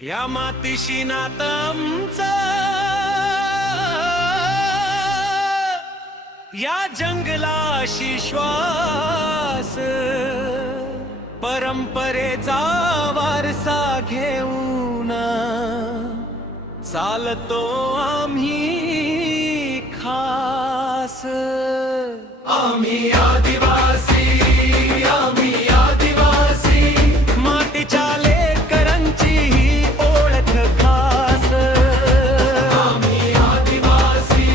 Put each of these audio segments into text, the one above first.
या मातीशी नातं आमचं, या जंगलाशी श्वास, परंपरेचा वारसा घेऊन चालतो आम्ही खास. आम्ही आदिवासी, आम्ही आदिवासी, मातीच्या लेकरांची ही ओळख खास. आम्ही आदिवासी,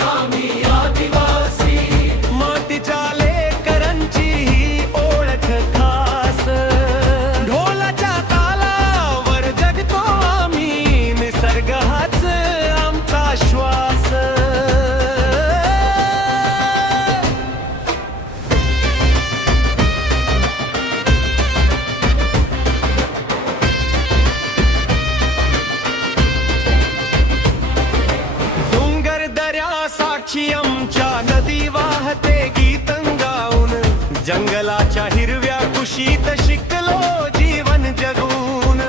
आम्ही आदिवासी, मातीच्या लेकरांची ही ओळख खास. ढोलाच्या तालावर जगतो आम्ही, निसर्ग हाच आमचा श्वास. साक्षी आमच्या नदी वाहते गीत गाऊन, जंगलाच्या हिरव्या कुशीत शिकलो जीवन जगून.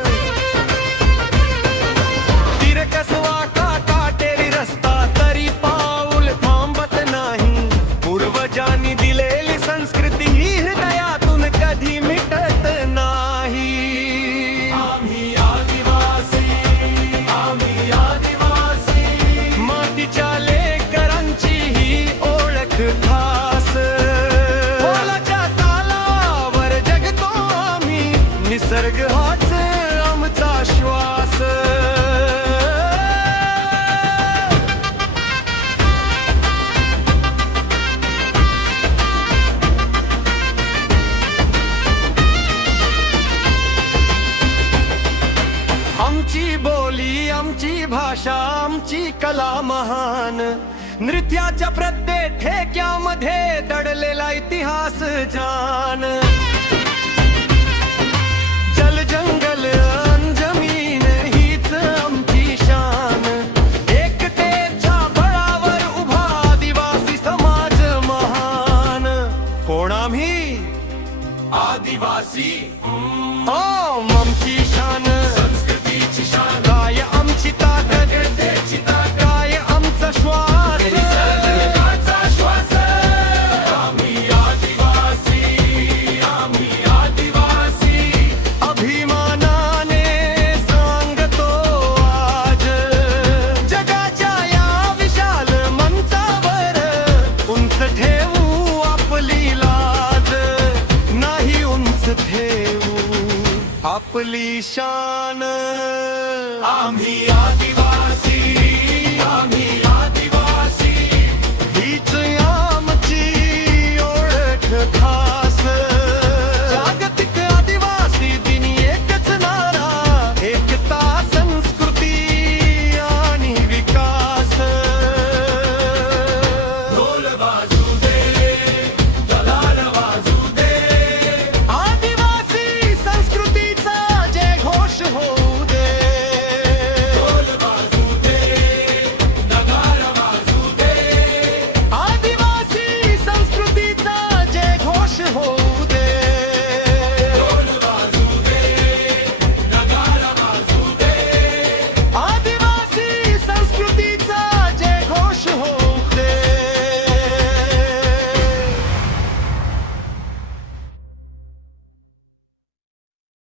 तिरकसवा का काटेरी रस्ता तरी पाऊल थांबत नाही, पूर्वजांनी दिलेली संस्कृती ही हृदयातून कधी मिटत नाही. आम्ही आदिवासी, आम्ही आदिवासी, मातीच्या खास. ढोलाच्या तालावर जगतो आम्ही, निसर्ग हाच आमचा श्वास. आमची बोली, आमची भाषा, आमची कला महान, नृत्याच्या प्रत्येक ठेक्यामध्ये दडलेला इतिहास जाण. जल जंगल अन जमीन हीच आमची शान, एकतेच्या बळावर उभा आदिवासी समाज महान. कोण आम्ही आदिवासी, आमची शान, संस्कृतीची शान, काय आमची ताकद, काय आमचा श्वास. आपली शान, आम्ही आदिवासी.